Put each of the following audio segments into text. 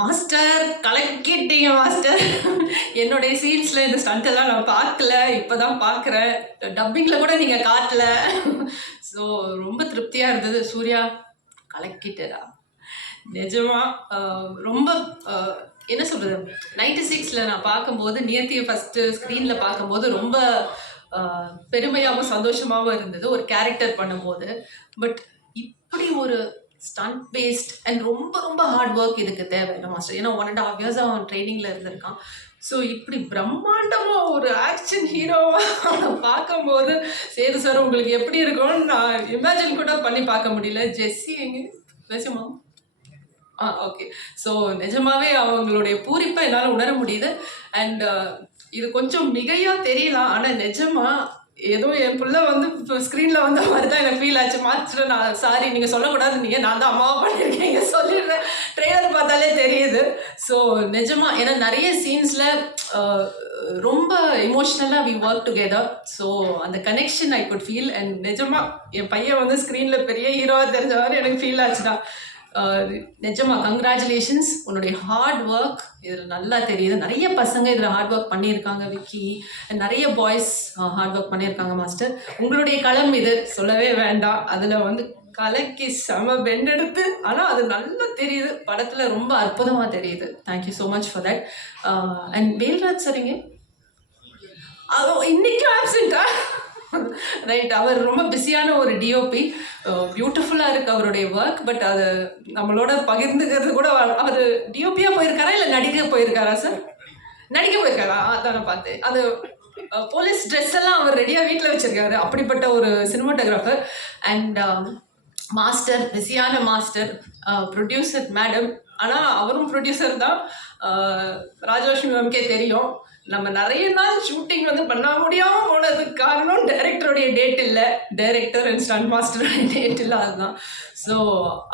Master கலக்கிட்டீங்க master என்னுடைய சீன்ஸில் இந்த stunt எல்லாம் நான் பார்க்கல இப்போ தான் பார்க்குறேன் டப்பிங்கில் கூட நீங்கள் காட்டல. ஸோ ரொம்ப திருப்தியாக இருந்தது. சூர்யா கலக்கிட்டடா நிஜமா ரொம்ப என்ன சொல்கிறது நைன்டி சிக்ஸில் நான் பார்க்கும்போது நியத்தியை ஃபஸ்ட்டு ஸ்க்ரீனில் பார்க்கும்போது ரொம்ப பெருமையாகவும் சந்தோஷமாகவும் இருந்தது. ஒரு கேரக்டர் பண்ணும்போது. பட் இப்படி ஒரு ஸ்டண்ட் பேஸ்ட் அண்ட் ரொம்ப ரொம்ப ஹார்ட் ஒர்க் இதுக்கு தேவை இல்லை மாஸ்டர் ஏன்னா ஒன் அண்ட் ஹாஃப் இயர்ஸ் அவன் ட்ரைனிங்கில் இருந்திருக்கான். ஸோ இப்படி பிரம்மாண்டமாக ஒரு ஆக்ஷன் ஹீரோவாக பார்க்கும்போது சேது சார் உங்களுக்கு எப்படி இருக்கும்னு நான் இமேஜின் கூட பண்ணி பார்க்க முடியல. ஜெஸ்ஸி எங்கே? பேசுமா ஆ ஓகே ஸோ நிஜமாவே அவங்களுடைய பூரிப்பை என்னால் உணர முடியுது. அண்ட் uh, இது கொஞ்சம் மிகையாக தெரியலாம். ஆனால் நிஜமாக ஏதோ என் பிள்ளை வந்து இப்போ ஸ்க்ரீனில் வந்த மாதிரி தான் எனக்கு ஃபீல் ஆச்சு. மாஸ்டர் நான் சாரி நீங்கள் சொல்லக்கூடாது. நீங்கள் நான் தான் அம்மாவை பண்ணியிருக்கீங்க சொல்லிடுறேன். ட்ரெய்லர் பார்த்தாலே தெரியுது. ஸோ நிஜமா ஏன்னா நிறைய சீன்ஸில் ரொம்ப இமோஷ்னலாக வி ஒர்க் டுகெதர் ஸோ அந்த connection I good feel and நிஜமா என் பையன் வந்து ஸ்க்ரீனில் பெரிய ஹீரோவாக தெரிஞ்ச மாதிரி எனக்கு ஃபீல் ஆச்சுதான் நிஜமா கங்க்ராச்சுலேஷன்ஸ் உன்னுடைய ஹார்ட் ஒர்க் இதில் நல்லா தெரியுது. நிறைய பசங்க இதில் ஹார்ட் ஒர்க் பண்ணியிருக்காங்க விக்கி. நிறைய பாய்ஸ் ஹார்ட் ஒர்க் பண்ணியிருக்காங்க மாஸ்டர் உங்களுடைய களம் இது. சொல்லவே வேண்டாம். அதில் வந்து கலக்கி செம பெண்டெடுத்து ஆனால் அது நல்லா தெரியுது. படத்தில் ரொம்ப அற்புதமாக தெரியுது. Thank you so much for that and Velraj சரிங்க அதோ ரைட் அவர் ரொம்ப பிஸியான ஒரு டிஓபி பியூட்டிஃபுல்லாக uh, இருக்கு அவருடைய ஒர்க் பட் அது நம்மளோட பகிர்ந்துக்கிறது கூட அவர் டிஓபியாக போயிருக்காரா இல்லை நடிக்க போயிருக்காரா சார் நடிக்க போயிருக்காரா? அதான் பார்த்து அது uh, போலீஸ் ட்ரெஸ் எல்லாம் அவர் ரெடியாக வீட்டில் வச்சிருக்காரு. அப்படிப்பட்ட ஒரு சினிமாட்டோகிராஃபர் அண்ட் மாஸ்டர் பிஸியான மாஸ்டர் ப்ரொடியூசர் மேடம் ஆனால் அவரும் ப்ரொடியூசர் தான். ராஜலட்சுமி மேம்கே தெரியும். நம்ம நிறைய நாள் ஷூட்டிங் வந்து பண்ண முடியாமல் போனதுக்கு காரணம் டைரக்டருடைய டேட் இல்லை. டைரக்டர் அண்ட் ஸ்டண்ட் மாஸ்டருடைய டேட் இல்லை அதுதான். ஸோ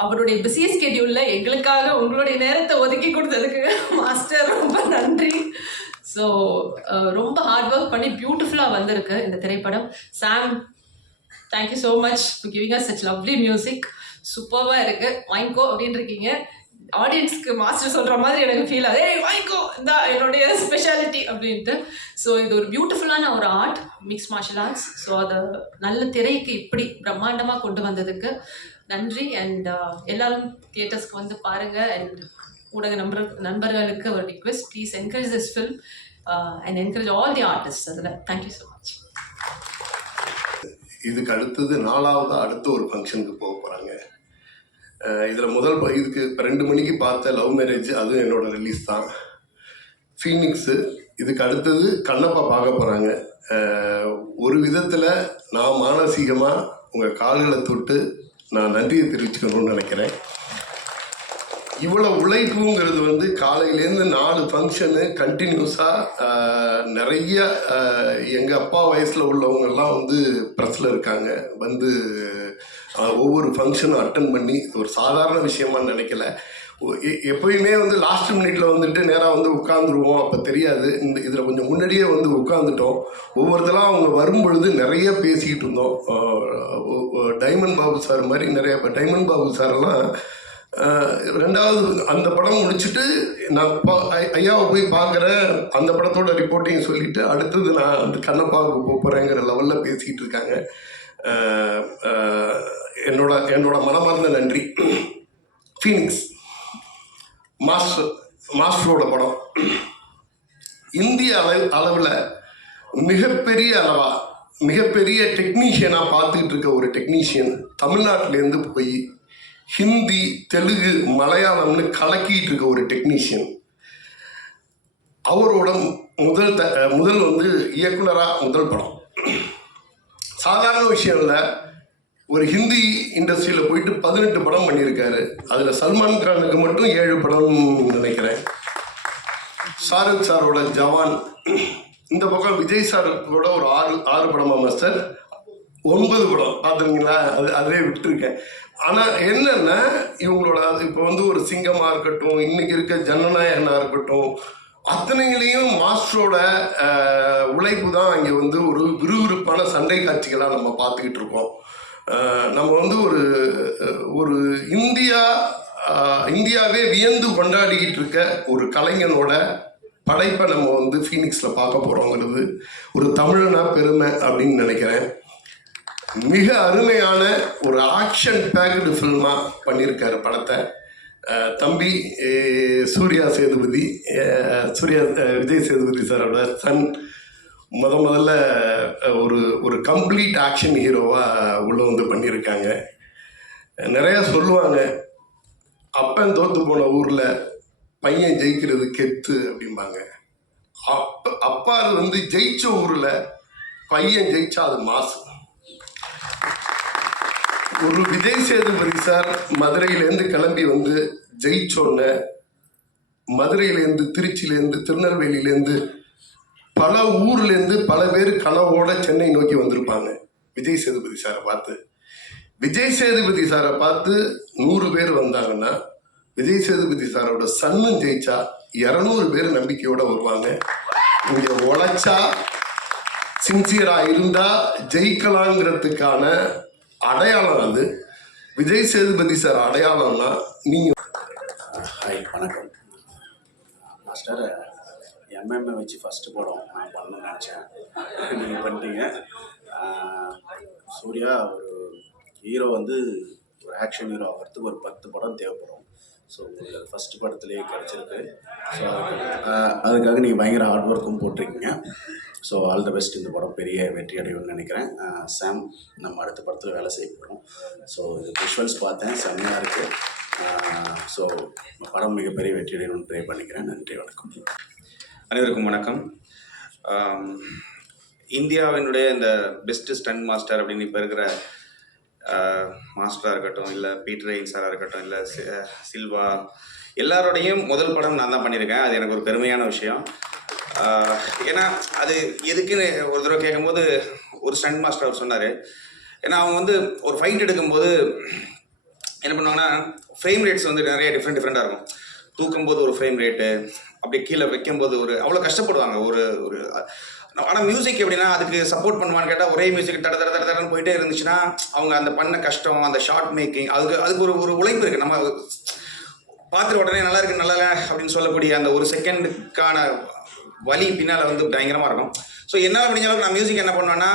அவருடைய பிஸி ஸ்கெடியூலில் எங்களுக்காக உங்களுடைய நேரத்தை ஒதுக்கி கொடுத்ததுக்கு மாஸ்டர் ரொம்ப நன்றி. ஸோ ரொம்ப ஹார்ட் ஒர்க் பண்ணி பியூட்டிஃபுல்லாக வந்திருக்கு இந்த திரைப்படம். Sam thank you so much for giving such lovely music சூப்பராக இருக்குது வாங்கிக்கோ அப்படின்னு இருக்கீங்க. ஆடியன்ஸ்க்கு மாஸ்டர் சொல்கிற மாதிரி எனக்கு ஃபீல் ஆகுது. ஏய் வாங்கிக்கோ இந்த என்னுடைய ஸ்பெஷாலிட்டி அப்படின்ட்டு. ஸோ இது ஒரு பியூட்டிஃபுல்லான ஒரு art mix martial arts so அதை நல்ல திரைக்கு இப்படி பிரம்மாண்டமாக கொண்டு வந்ததுக்கு நன்றி. அண்ட் uh, எல்லாரும் தியேட்டர்ஸ்க்கு வந்து பாருங்கள் அண்ட் ஊடக நண்பர் நண்பர்களுக்கு ஒரு request please encourage this film and encourage all the artist அதில். தேங்க்யூ ஸோ மச் இதுக்கு அடுத்தது நாலாவது அடுத்த ஒரு ஃபங்க்ஷனுக்கு போக போகிறாங்க இதில் முதல் ப- இதுக்கு ரெண்டு மணிக்கு பார்த்த லவ் மேரேஜ் அதுவும் என்னோட ரிலீஸ் தான். ஃபீனிக்ஸு இதுக்கு அடுத்தது கண்ணப்பா பார்க்க போகிறாங்க ஒரு விதத்தில் நான் மானசீகமாக உங்கள் கால்களை தொட்டு நான் நன்றியை தெரிவிச்சுக்கணும்னு நினைக்கிறேன். இவ்வளோ உழைப்புங்கிறது வந்து காலையிலேருந்து நாலு ஃபங்க்ஷனு கண்டினியூஸாக நிறைய எங்கள் அப்பா வயசில் உள்ளவங்கெல்லாம் வந்து ப்ரெஸ்ஸில் இருக்காங்க. வந்து ஒவ்வொரு ஃபங்க்ஷனும் அட்டன் பண்ணி ஒரு சாதாரண விஷயமா நினைக்கல. எ- எப்பயுமே வந்து லாஸ்ட் மினிட்ல வந்துட்டு நேராக வந்து உட்காந்துருவோம் அப்போ தெரியாது. இந்த இதில் கொஞ்சம் முன்னாடியே வந்து உட்காந்துட்டோம் ஒவ்வொருத்தலாம் அவங்க வரும்பொழுது நிறைய பேசிக்கிட்டு இருந்தோம். டைமண்ட் பாபு சார் மாதிரி நிறைய இப்போ டைமண்ட் பாபு சாரெல்லாம் ரெண்டாவது அந்த படம் முடிச்சுட்டு நான் ஐயாவை போய் பார்க்குறேன். அந்த படத்தோட ரிப்போர்ட்டையும் சொல்லிட்டு அடுத்தது நான் அந்த கண்ணப்பாவுக்கு போகிறேங்கிற லெவலில் பேசிக்கிட்டு இருக்காங்க. என்னோட என்னோட மனமார்ந்த நன்றி. ஃபீனிக்ஸ் மாஸ்டர் மாஸ்டரோட படம். இந்திய அளவு அளவில் மிகப்பெரிய அளவாக மிகப்பெரிய டெக்னீஷியனாக பார்த்துக்கிட்டு இருக்க ஒரு டெக்னீஷியன் தமிழ்நாட்டிலேருந்து போய் ஹிந்தி தெலுங்கு மலையாளம்னு கலக்கிட்டு இருக்க ஒரு டெக்னீஷியன் அவரோட முதல் த முதல் வந்து இயக்குனராக முதல் படம். சாதாரண விஷயம் இல்லை. ஒரு ஹிந்தி இண்டஸ்ட்ரியில் போயிட்டு பதினெட்டு படம் பண்ணியிருக்காரு. அதில் சல்மான் கானுக்கு மட்டும் ஏழு படம் நினைக்கிறேன். ஷாருக் சாரோட ஜவான். இந்த பக்கம் விஜய் சாரோட ஒரு ஆறு ஆறு படமா மாஸ்டர்? ஒன்பது படம். பார்த்துருங்களா அது அதே விட்டுருக்கேன். ஆனால் என்னென்னா இவங்களோட இப்போ வந்து ஒரு சிங்கமாக இருக்கட்டும் இன்னைக்கு இருக்க ஜனநாயகனாக இருக்கட்டும் அத்தனையிலையும் மாஸ்டரோட உழைப்பு தான் இங்கே வந்து ஒரு விறுவிறுப்பான சண்டை காட்சிகளாக நம்ம பார்த்துக்கிட்டு இருக்கோம். நம்ம வந்து ஒரு ஒரு இந்தியா இந்தியாவே வியந்து கொண்டாடிக்கிட்டு இருக்க ஒரு கலைஞனோட படைப்பை நம்ம வந்து ஃபீனிக்ஸில் பார்க்க போகிறோங்கிறது ஒரு தமிழனா பெருமை அப்படின்னு நினைக்கிறேன். மிக அருமையான ஒரு ஆக்ஷன் பேக்டு ஃபில்மாக பண்ணியிருக்காரு படத்தை. தம்பி சூர்யா சேதுபதி சூர்யா விஜய் சேதுபதி சாரோட சன் முத முதல்ல ஒரு ஒரு கம்ப்ளீட் ஆக்ஷன் ஹீரோவாக உள்ளே வந்து பண்ணியிருக்காங்க. நிறையா சொல்லுவாங்க. அப்பன் தோற்று போன ஊரில் பையன் ஜெயிக்கிறது கெத்து அப்படிம்பாங்க. அப்ப அப்பா அது வந்து ஜெயிச்ச ஊரில் பையன் ஜெயிச்சா அது மாசு. ஒரு விஜய் சேதுபதி சார் மதுரையிலேருந்து கிளம்பி வந்து ஜெயிச்சோன்ன மதுரையிலேருந்து திருச்சியிலேருந்து திருநெல்வேலியிலேருந்து பல ஊர்லேருந்து பல பேர் கனவோட சென்னை நோக்கி வந்திருப்பாங்க. விஜய் சேதுபதி சாரை பார்த்து. விஜய் சேதுபதி சாரை பார்த்து நூறு பேர் வந்தாங்கன்னா விஜய் சேதுபதி சாரோட சன்னும் ஜெயிச்சா இரநூறு பேர் நம்பிக்கையோட வருவாங்க. இங்கே உழைச்சா சின்சியராக இருந்தால் ஜெயிக்கலாங்கிறதுக்கான அடையாளம் அது விஜய் சேதுபதி சார் அடையாளம்னா நீங்கள் ஹாய் வணக்கம். மாஸ்டர் எம்எம்ஏ வச்சு ஃபஸ்ட்டு படம் நான் பண்ணணும்னு நினச்சேன். நீங்கள் பண்ணிட்டீங்க. சூர்யா ஒரு ஹீரோ வந்து ஒரு ஆக்ஷன் ஹீரோ ஆகிறதுக்கு ஒரு பத்து படம் தேவைப்படும். ஸோ உங்களுக்கு அது படத்துலேயே கிடச்சிருக்கு. ஸோ அதுக்காக நீங்கள் பயங்கர ஹார்ட் ஒர்க்கும் போட்டிருக்கீங்க. ஸோ ஆல் த பெஸ்ட் இந்த படம் பெரிய வெற்றி அடையும்னு நினைக்கிறேன் சாம் நம்ம அடுத்த படத்தில் வேலை செய்ய போகிறோம் ஸோ இது விஷுவல்ஸ் பார்த்தேன். செம்மையாக இருக்குது ஸோ படம் மிகப்பெரிய வெற்றி அடையணும்னு ப்ரே பண்ணிக்கிறேன். நன்றி வணக்கம். அனைவருக்கும் வணக்கம். இந்தியாவினுடைய இந்த பெஸ்ட் ஸ்டண்ட் மாஸ்டர் அப்படின்னு இப்போ இருக்கிற மாஸ்டராக இருக்கட்டும் இல்லை பீட்டர் ரெயின் சாராக இருக்கட்டும் இல்லை சில்வா எல்லாரோடையும் முதல் படம் நான் தான் பண்ணியிருக்கேன் அது எனக்கு ஒரு பெருமையான விஷயம். ஏன்னா அது எதுக்குன்னு ஒரு தடவை கேட்கும்போது ஒரு ஸ்டண்ட் மாஸ்டர் அவர் சொன்னார். ஏன்னா அவங்க வந்து ஒரு ஃபைட் எடுக்கும்போது என்ன பண்ணுவாங்கன்னா ஃப்ரேம் ரேட்ஸ் வந்து நிறைய டிஃப்ரெண்ட் டிஃப்ரெண்ட்டாக இருக்கும். தூக்கும்போது ஒரு ஃப்ரேம் ரேட்டு அப்படியே கீழே வைக்கும்போது ஒரு அவ்வளோ கஷ்டப்படுவாங்க. ஒரு ஒரு ஆனால் மியூசிக் எப்படின்னா அதுக்கு சப்போர்ட் பண்ணுவான்னு கேட்டால் ஒரே மியூசிக் தட தட தட தடன்னு போயிட்டே இருந்துச்சுன்னா அவங்க அந்த பண்ண கஷ்டம் அந்த ஷார்ட் மேக்கிங் அதுக்கு அதுக்கு ஒரு ஒரு உழைப்பு இருக்குது நம்ம பார்த்துட்டு உடனே நல்லா இருக்கு நல்லா இல்லை அப்படின்னு சொல்லக்கூடிய அந்த ஒரு செகண்டுக்கான வலி பின்னால் வந்து பயங்கரமாக இருக்கும். ஸோ என்னால் முடிஞ்ச அளவுக்கு நான் மியூசிக் என்ன பண்ணுவேன்னா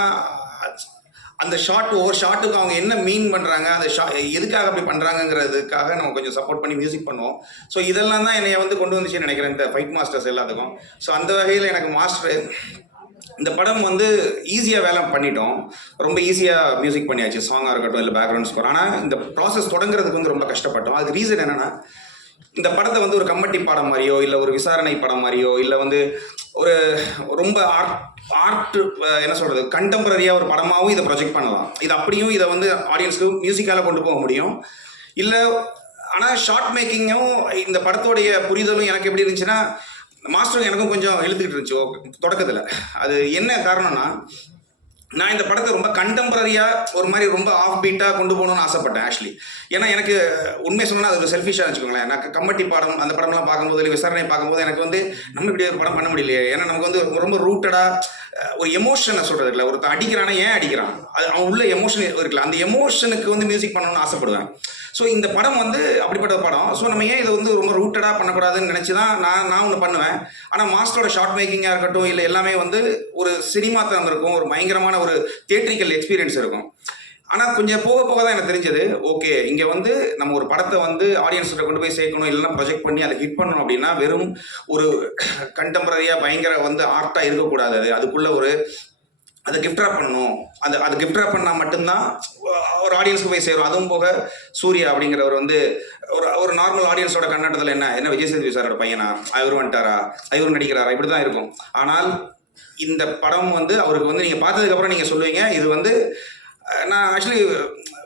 அந்த ஷார்ட் ஒவ்வொரு ஷார்ட்டுக்கும் அவங்க என்ன மீன் பண்ணுறாங்க அந்த ஷா எதுக்காக அப்படி பண்ணுறாங்கங்கிறதுக்காக நம்ம கொஞ்சம் சப்போர்ட் பண்ணி மியூசிக் பண்ணுவோம். ஸோ இதெல்லாம் தான் என்னை வந்து கொண்டு வந்துச்சுன்னு நினைக்கிறேன் இந்த ஃபைட் மாஸ்டர்ஸ் எல்லாத்துக்கும். ஸோ அந்த வகையில் எனக்கு மாஸ்டர் இந்த படம் வந்து ஈஸியாக வேலை பண்ணிட்டோம். ரொம்ப ஈஸியாக மியூசிக் பண்ணியாச்சு. சாங்காக இருக்கட்டும் இல்லை பேக்ரவுண்ட் ஸ்கோர் ஆனால் இந்த ப்ராசஸ் தொடங்குறதுக்கு வந்து ரொம்ப கஷ்டப்பட்டோம். அதுக்கு ரீசன் என்னென்னா இந்த படத்தை வந்து ஒரு கம்மட்டி படம் மாதிரியோ இல்லை ஒரு விசாரணை படம் மாதிரியோ இல்லை வந்து ஒரு ரொம்ப ஆர்ட் ஆர்ட் என்ன சொல்கிறது கண்டெம்பரரியாக ஒரு படமாகவும் இதை ப்ரொஜெக்ட் பண்ணலாம். இது அப்படியும் இதை வந்து ஆடியன்ஸ்க்கு மியூசிக்கால் கொண்டு போக முடியும். இல்லை ஆனால் ஷார்ட் மேக்கிங்கும் இந்த படத்தோடைய புரிதலும் எனக்கு எப்படி இருந்துச்சுன்னா மாஸ்டர் எனக்கும் கொஞ்சம் இழுத்துக்கிட்டு இருந்துச்சு தொடக்கத்தில். அது என்ன காரணம்னா நான் இந்த படத்தை ரொம்ப கண்டெம்பரரியாக ஒரு மாதிரி ரொம்ப ஆஃப் பீட்டாக கொண்டு போகணும்னு ஆசைப்பட்டேன் ஆக்சுவலி ஏன்னா எனக்கு உண்மை சொன்னால் அது ஒரு செல்ஃபிஷாக வச்சுக்கோங்களேன். நான் கம்மட்டி படம் அந்த படம்லாம் பார்க்கும்போது இல்லை விசாரணை பார்க்கும்போது எனக்கு வந்து நம்ம இப்படி ஒரு படம் பண்ண முடியலையே. ஏன்னா நமக்கு வந்து ரொம்ப ரூட்டடாக ஒரு எமோஷனை சொல்கிறது இல்லை. ஒருத்தன் அடிக்கிறானா ஏன் அடிக்கிறான்? அது அவன் உள்ள எமோஷன் இருக்குல்ல. அந்த எமோஷனுக்கு வந்து மியூசிக் பண்ணணும்னு ஆசைப்படுவேன். ஸோ இந்த படம் வந்து அப்படிப்பட்ட படம். ஸோ நம்ம ஏன் இதை வந்து ரொம்ப ரூட்டடாக பண்ணக்கூடாதுன்னு நினச்சி தான் நான் நான் ஒன்று பண்ணுவேன். ஆனால் மாஸ்டரோட ஷார்ட் மேக்கிங்காக இருக்கட்டும் இல்லை எல்லாமே வந்து ஒரு சினிமாத்தனம் இருக்கும். ஒரு பயங்கரமான ஒரு தேட்ரிக்கல் எக்ஸ்பீரியன்ஸ் இருக்கும். ஆனால் கொஞ்சம் போக போக தான் எனக்கு தெரிஞ்சது. ஓகே இங்கே வந்து நம்ம ஒரு படத்தை வந்து ஆடியன்ஸ்கிட்ட கொண்டு போய் சேர்க்கணும் இல்லைன்னா ப்ரொஜெக்ட் பண்ணி அதை ஹிட் பண்ணணும் அப்படின்னா வெறும் ஒரு கண்டெம்பரரியாக பயங்கர வந்து ஆர்ட்டாக இருக்கக்கூடாது அது. அதுக்குள்ள ஒரு அதை கிஃப்ட் wrap பண்ணணும். அந்த அதை கிஃப்ட் wrap பண்ணால் மட்டும்தான் ஒரு ஆடியன்ஸ்க்கு போய் சேரும். அதுவும் போக சூர்யா அப்படிங்கிறவர் வந்து ஒரு ஒரு நார்மல் ஆடியன்ஸோட கண்ணோட்டத்தில் என்ன? என்ன விஜய் சேதுபதி சாரோட பையனா? இவர் வந்துட்டாரா? இவர் நடிக்கிறாரா? இப்படி தான் இருக்கும். ஆனால் இந்த படம் வந்து அவருக்கு வந்து நீங்கள் பார்த்ததுக்கப்புறம் நீங்கள் சொல்லுவீங்க இது வந்து நான் ஆக்சுவலி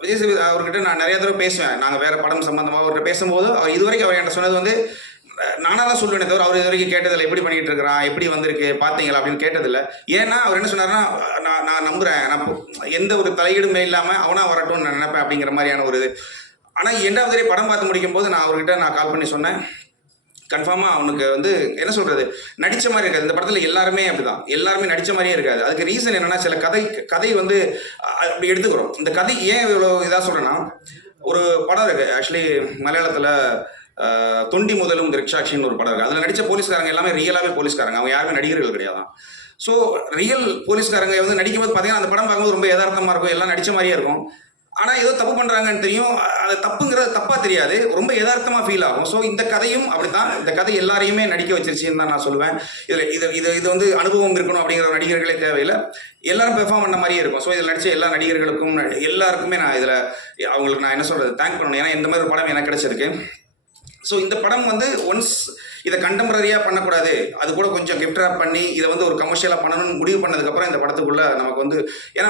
விஜய் சேதுபதி அவர்கிட்ட நான் நிறைய தடவை பேசுவேன். நாங்கள் வேறு படம் சம்மந்தமாக அவர்கிட்ட பேசும்போது அவர் இதுவரைக்கும் அவர் என்கிட்ட சொன்னது வந்து நானாக தான் சொல்லுவேனே தவிர அவர் இது வரைக்கும் கேட்டதில்லை. எப்படி பண்ணிகிட்டு இருக்கிறான் எப்படி வந்திருக்கு? பார்த்தீங்களா? அப்படின்னு கேட்டதில்லை. ஏன்னா அவர் என்ன சொன்னார்னா நான் நான் நம்புகிறேன் நான் எந்த ஒரு தலையீடுமே இல்லாமல் அவனாக வரட்டும்னு நான் நினைப்பேன் அப்படிங்கிற மாதிரியான ஒரு இது. ஆனால் எண்டாவது தடவை படம் பார்த்து முடிக்கும் போது நான் அவர்கிட்ட நான் கால் பண்ணி சொன்னேன். கன்ஃபார்மாக அவனுக்கு வந்து என்ன சொல்கிறது நடித்த மாதிரி இருக்காது. இந்த படத்தில் எல்லாருமே அப்படிதான். எல்லாருமே நடித்த மாதிரியே இருக்காது. அதுக்கு ரீசன் என்னென்னா சில கதை கதை வந்து அப்படி எடுத்துக்கிறோம். இந்த கதை ஏன் இவ்வளோ இதாக சொல்கிறேன்னா ஒரு படம் இருக்குது ஆக்சுவலி மலையாளத்தில் தொண்டி முதலும் திரிக்ஷாட்சின்னு ஒரு படம் இருக்குது அதில் நடித்த போலீஸ்காரங்க எல்லாமே ரியலாகவே போலீஸ்காரங்க. அவங்க யாருமே நடிகர்கள் கிடையாதான் ஸோ ரியல் போலீஸ்காரங்க வந்து நடிக்கும்போது பார்த்தீங்கன்னா அந்த படம் பார்க்கும்போது ரொம்ப யதார்த்தமாக இருக்கும். எல்லாம் நடித்த மாதிரியே இருக்கும். ஆனால் ஏதோ தப்பு பண்ணுறாங்கன்னு தெரியும். அது தப்புங்கிறது தப்பாக தெரியாது. ரொம்ப யதார்த்தமாக ஃபீல் ஆகும். ஸோ இந்த கதையும் அப்படி தான் இந்த கதை எல்லாரையுமே நடிக்க வச்சிருச்சுன்னு தான் நான் சொல்லுவேன். இதில் இது இது இது வந்து அனுபவம் இருக்கணும் அப்படிங்கிற ஒரு நடிகர்களே தேவையில்லை. எல்லாரும் பெர்ஃபார்ம் பண்ண மாதிரியே இருக்கும். ஸோ இதில் நடித்த எல்லா நடிகர்களுக்கும் எல்லாருக்குமே நான் இதில் அவங்களுக்கு நான் என்ன சொல்கிறது தேங்க் பண்ணணும். ஏன்னா இந்த மாதிரி ஒரு படம் எனக்கு கிடச்சிருக்கு. ஸோ இந்த படம் வந்து ஒன்ஸ் இதை கண்டெம்பரரியாக பண்ணக்கூடாது. அது கூட கொஞ்சம் கிஃப்ட் ரேப் பண்ணி இதை வந்து ஒரு கமர்ஷியலாக பண்ணணும்னு முடிவு பண்ணதுக்கப்புறம் இந்த படத்துக்குள்ளே நமக்கு வந்து ஏன்னா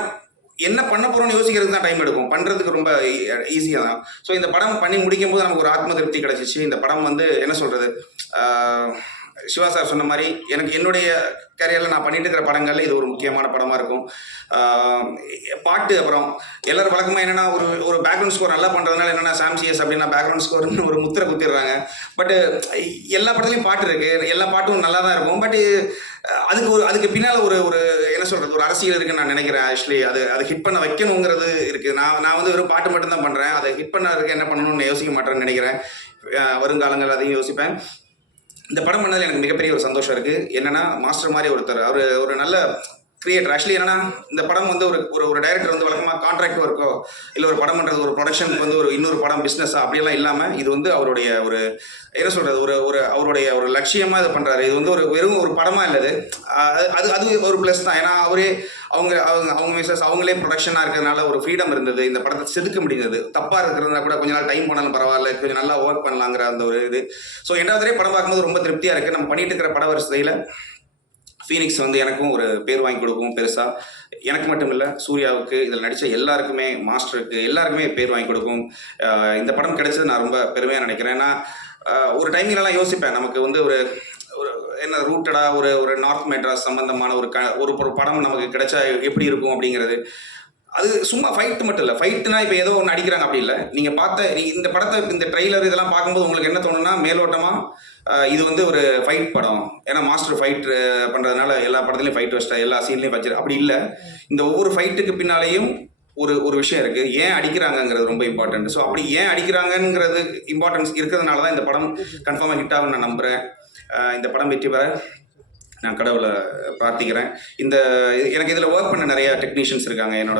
என்ன பண்ண போகிறோம்னு யோசிக்கிறது தான் டைம் எடுக்கும். பண்ணுறதுக்கு ரொம்ப e-, ஈஸியாக தான். ஸோ இந்த படம் பண்ணி முடிக்கும் போது நமக்கு ஒரு ஆத்ம திருப்தி கிடச்சிச்சு. இந்த படம் வந்து என்ன சொல்கிறது சிவா சார் சொன்ன மாதிரி எனக்கு என்னுடைய கேரியரில் நான் பண்ணிட்டு இருக்கிற படங்கள்ல இது ஒரு முக்கியமான படமாக இருக்கும். பாட்டு அப்புறம் எல்லாரும் வழக்கமாக என்னென்னா ஒரு ஒரு பேக்ரவுண்ட் ஸ்கோர் நல்லா பண்ணுறதுனால என்னென்னா சாம்சிஎஸ் அப்படின்னா பேக்ரவுண்ட் ஸ்கோர்னு ஒரு முத்திரை குத்திடுறாங்க. பட் எல்லா படத்துலையும் பாட்டு இருக்குது எல்லா பாட்டும் நல்லா தான் இருக்கும். பட் அதுக்கு ஒரு அதுக்கு பின்னால் ஒரு ஒரு என்ன சொல்கிறது ஒரு அரசியல் இருக்குன்னு நான் நினைக்கிறேன் ஆக்சுவலி அது அது ஹிட் பண்ண வைக்கணுங்கிறது இருக்குது நான் நான் வந்து வெறும் பாட்டு மட்டும்தான் பண்ணுறேன் அதை ஹிட் இருக்க என்ன பண்ணணும்னு யோசிக்க மாட்டேன்னு நினைக்கிறேன். வருங்காலங்கள் அதையும் யோசிப்பேன். இந்த படம் பண்ணதில் எனக்கு மிகப்பெரிய ஒரு சந்தோஷம் இருக்குது என்னென்னா மாஸ்டர் மாதிரி ஒருத்தர். அவர் ஒரு நல்ல கிரியேட்டர் ஆக்சுவலி என்னன்னா இந்த படம் வந்து ஒரு ஒரு ஒரு டைரக்டர் வந்து வழக்கமாக கான்ட்ராக்ட் ஒர்க்கோ இல்லை ஒரு படம்ன்றது ஒரு ப்ரொடக்ஷனுக்கு வந்து ஒரு இன்னொரு படம் பிஸ்னஸா அப்படியெல்லாம் இல்லாமல் இது வந்து அவருடைய ஒரு என்ன சொல்கிறது ஒரு ஒரு அவருடைய ஒரு லட்சியமாக இது பண்ணுறாரு இது வந்து ஒரு வெறும் ஒரு படமாக இல்லது அது அது அது ஒரு ப்ளஸ் தான். ஏன்னா அவரே அவங்க அவங்க அவங்க மிஸ்ஸஸ் அவங்களே ப்ரொடக்ஷனாக இருக்கிறதுனால ஒரு ஃப்ரீடம் இருந்தது. இந்த படத்தை செதுக்க முடிஞ்சது தப்பாக இருக்கிறதுனா கூட கொஞ்ச நாள் டைம் பண்ணாலும் பரவாயில்ல. கொஞ்சம் நல்லா ஒர்க் பண்ணலாங்கிற அந்த ஒரு இது. ஸோ ரெண்டாவதே படம் பார்க்கும்போது ரொம்ப திருப்தியாக இருக்குது நம்ம பண்ணிட்டு இருக்கிற பட வரிசையில் ஃபீனிக்ஸ் வந்து எனக்கும் ஒரு பேர் வாங்கி கொடுக்கும் பெருசாக எனக்கு மட்டும் இல்லை சூர்யாவுக்கு இதில் நடித்த எல்லாருக்குமே மாஸ்டருக்கு எல்லாருக்குமே பேர் வாங்கி கொடுக்கும் இந்த படம் கிடைச்சது நான் ரொம்ப பெருமையாக நினைக்கிறேன். ஏன்னா ஒரு டைமிங்லலாம் யோசிப்பேன். நமக்கு வந்து ஒரு ஒரு என்ன ரூட்டடாக ஒரு ஒரு நார்த் மெட்ராஸ் சம்பந்தமான ஒரு க ஒரு ஒரு படம் நமக்கு கிடைச்சா எப்படி இருக்கும் அப்படிங்கிறது. அது சும்மா ஃபைட் மட்டும் இல்லை. ஃபைட்டுனா இப்போ ஏதோ ஒன்று அடிக்கிறாங்க. அப்படி இல்லை. நீங்கள் பார்த்த இந்த படத்தை இந்த ட்ரெய்லர் இதெல்லாம் பார்க்கும்போது உங்களுக்கு என்ன தோணுன்னா மேலோட்டமாக இது வந்து ஒரு ஃபைட் படம். ஏன்னா மாஸ்டர் ஃபைட் பண்ணுறதுனால எல்லா படத்துலையும் ஃபைட் வச்சிட்டா எல்லா சீன்லையும் வச்சிரு அப்படி இல்லை. இந்த ஒவ்வொரு ஃபைட்டுக்கு பின்னாலேயும் ஒரு ஒரு விஷயம் இருக்குது ஏன் அடிக்கிறாங்கங்கிறது ரொம்ப இம்பார்ட்டன்ட் ஸோ அப்படி ஏன் அடிக்கிறாங்கங்கிறது இம்பார்ட்டன்ஸ் இருக்கிறதுனால தான் இந்த படம் கன்ஃபார்மாக ஹிட் ஆகும் நான் நம்புகிறேன் இந்த படம் வெற்றி பெற நான் கடவுளை பிரார்த்திக்கிறேன். இந்த எனக்கு இதில் ஒர்க் பண்ண நிறைய டெக்னீஷியன்ஸ் இருக்காங்க. என்னோட